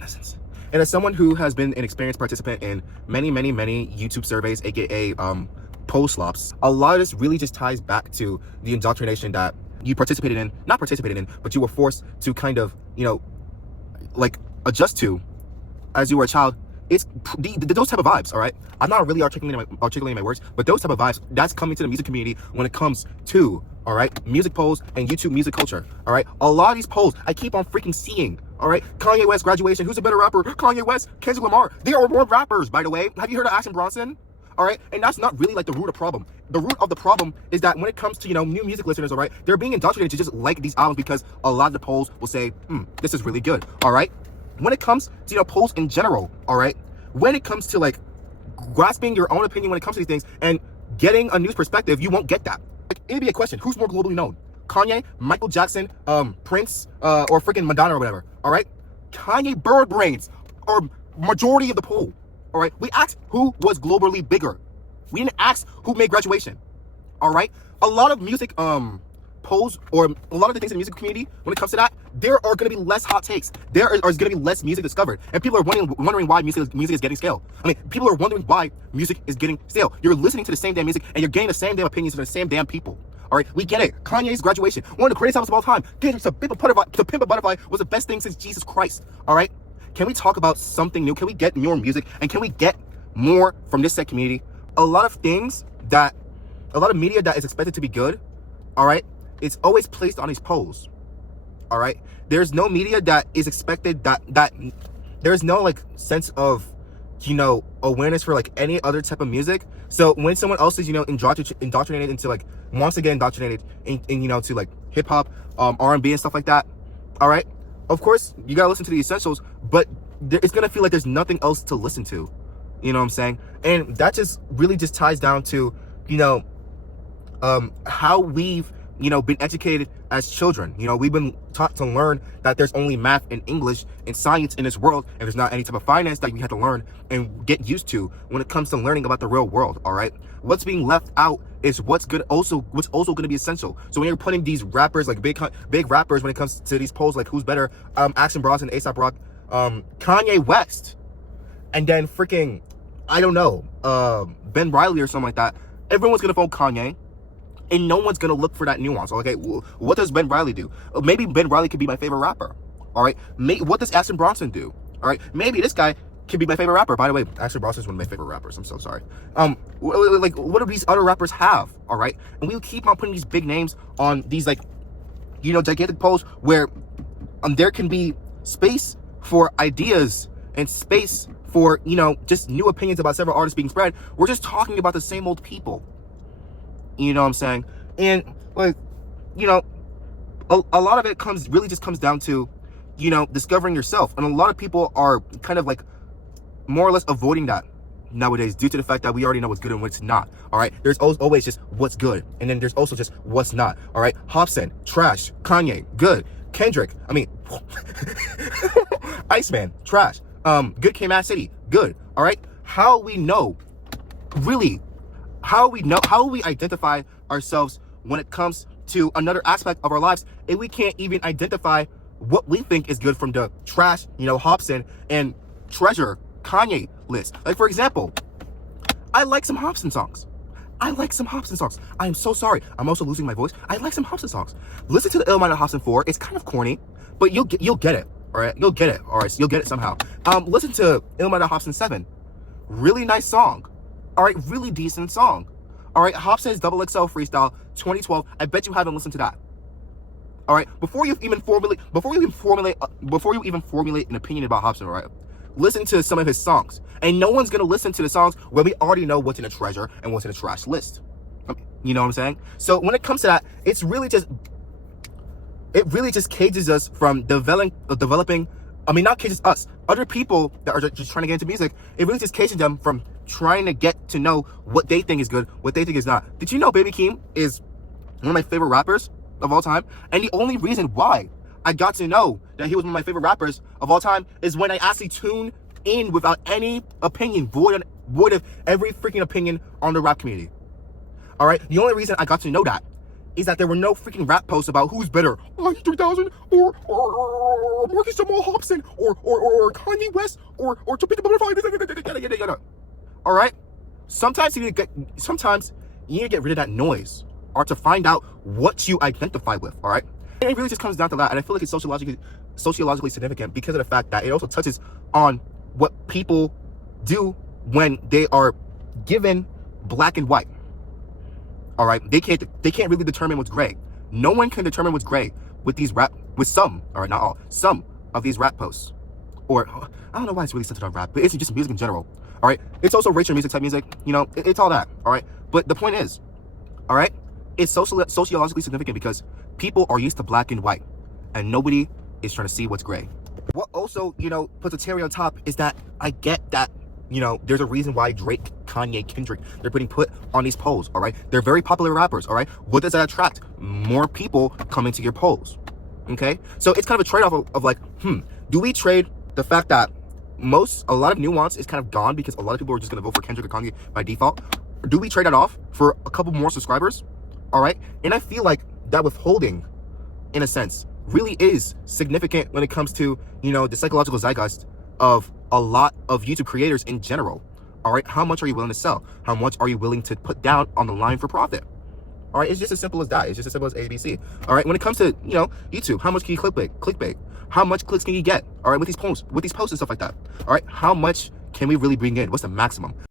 reminiscence. And as someone who has been an experienced participant in many YouTube surveys, aka goyslops, a lot of this really just ties back to the indoctrination that you not participated in, but you were forced to kind of, like adjust to as you were a child. It's those type of vibes, all right? I'm not really articulating my words, but those type of vibes, that's coming to the music community when it comes to, all right, music polls and YouTube music culture, all right? A lot of these polls, I keep on freaking seeing, all right? Kanye West graduation, who's a better rapper? Kanye West, Kendrick Lamar. They are more rappers, by the way. Have you heard of Action Bronson? All right, and that's not really like the root of the problem. The root of the problem is that when it comes to, new music listeners, all right, they're being indoctrinated to just like these albums because a lot of the polls will say, this is really good, all right? When it comes to, polls in general, all right, when it comes to like grasping your own opinion when it comes to these things and getting a news perspective, you won't get that. Like, it'd be a question, who's more globally known? Kanye, Michael Jackson, Prince, or freaking Madonna or whatever, all right? Kanye bird brains are majority of the poll. All right, we asked who was globally bigger. We didn't ask who made graduation. All right, a lot of music polls, or a lot of the things in the music community, when it comes to that, there are going to be less hot takes. There is going to be less music discovered, and people are wondering why music is getting stale. I mean, people are wondering why music is getting stale. You're listening to the same damn music, and you're getting the same damn opinions from the same damn people. All right, we get it. Kanye's graduation, one of the greatest albums of all time. To Pimp a Butterfly was the best thing since Jesus Christ. All right. Can we talk about something new? Can we get more music? And can we get more from this set community? A lot of media that is expected to be good, all right, it's always placed on these polls, all right? There's no media that is expected that there's no like sense of, awareness for like any other type of music. So when someone else is, indoctrinated into like, wants to get indoctrinated in to like hip hop, R&B and stuff like that, all right? Of course, you gotta listen to the essentials, but it's gonna feel like there's nothing else to listen to. You know what I'm saying? And that just really just ties down to, how we've, been educated as children. We've been taught to learn that there's only math and English and science in this world, and there's not any type of finance that you have to learn and get used to when it comes to learning about the real world, all right? What's being left out is what's also going to be essential. So when you're putting these rappers, like big rappers, when it comes to these polls, like who's better, Action Bronson, A$AP Rock, Kanye West, and then freaking, I don't know, Ben Riley or something like that, everyone's gonna vote Kanye, and no one's gonna look for that nuance. Okay, well, what does Ben Riley do? Maybe Ben Riley could be my favorite rapper. All right, what does Action Bronson do? All right, maybe this guy can be my favorite rapper. By the way, Action Bronson is one of my favorite rappers. I'm so sorry. Like, what do these other rappers have? All right, and we keep on putting these big names on these, like, gigantic polls where there can be space for ideas and space for, just new opinions about several artists being spread. We're just talking about the same old people. You know what I'm saying? And like, a lot of it really just comes down to, discovering yourself. And a lot of people are kind of like more or less avoiding that nowadays due to the fact that we already know what's good and what's not. All right, there's always just what's good, and then there's also just what's not. All right, Hobson, trash. Kanye, good. Kendrick, Iceman, trash. Good Kid, Mad City, good. All right, how we identify ourselves when it comes to another aspect of our lives if we can't even identify what we think is good from the trash, Hobson and treasure Kanye list. Like, for example, I like some Hobson songs. I am so sorry. I'm also losing my voice. I like some Hobson songs. Listen to the Illmatic Hobson 4. It's kind of corny, but you'll get it. All right, you'll get it. All right, so you'll get it somehow. Listen to Illmatic Hobson 7. Really nice song. All right, really decent song. All right, Hobson's XXL Freestyle 2012. I bet you haven't listened to that. All right, before you even formulate an opinion about Hobson, all right, listen to some of his songs. And no one's gonna listen to the songs where we already know what's in the treasure and what's in the trash list. You know what I'm saying? So when it comes to that, it really just cages us from developing. I mean, not cages us. Other people that are just trying to get into music, it really just cages them from trying to get to know what they think is good, what they think is not. Did you know Baby Keem is one of my favorite rappers of all time? And the only reason why I got to know that he was one of my favorite rappers of all time is when I actually tuned in without any opinion, void of every freaking opinion on the rap community. All right, the only reason I got to know that is that there were no freaking rap posts about who's better, Andre 3000 or Marcus Jamal Hobson or Kanye West or Topeka Butterfly. All right. Sometimes you need to get rid of that noise, or to find out what you identify with. All right. And it really just comes down to that, and I feel like it's sociologically significant because of the fact that it also touches on what people do when they are given black and white. All right, they can't really determine what's gray. No one can determine what's gray with some, all right, not all, some of these rap posts. Or I don't know why it's really centered on rap, but it's just music in general. All right, it's also racial music type music. You know, it's all that. All right, but the point is, all right, it's sociologically significant because people are used to black and white, and nobody is trying to see what's gray. What also, you know, puts a cherry on top is that I get that, you know, there's a reason why Drake, Kanye, Kendrick, they're putting put on these polls, all right? They're very popular rappers, all right? What does that attract? More people coming to your polls, okay? So it's kind of a trade-off of like, do we trade the fact that a lot of nuance is kind of gone because a lot of people are just going to vote for Kendrick or Kanye by default? Or do we trade that off for a couple more subscribers, all right? And I feel like that withholding, in a sense, really is significant when it comes to, you know, the psychological zeitgeist of a lot of YouTube creators in general. All right, how much are you willing to sell? How much are you willing to put down on the line for profit? All right, it's just as simple as that. It's just as simple as ABC. All right, when it comes to, you know, YouTube, how much can you clickbait? How much clicks can you get? All right, with these posts and stuff like that. All right, how much can we really bring in? What's the maximum?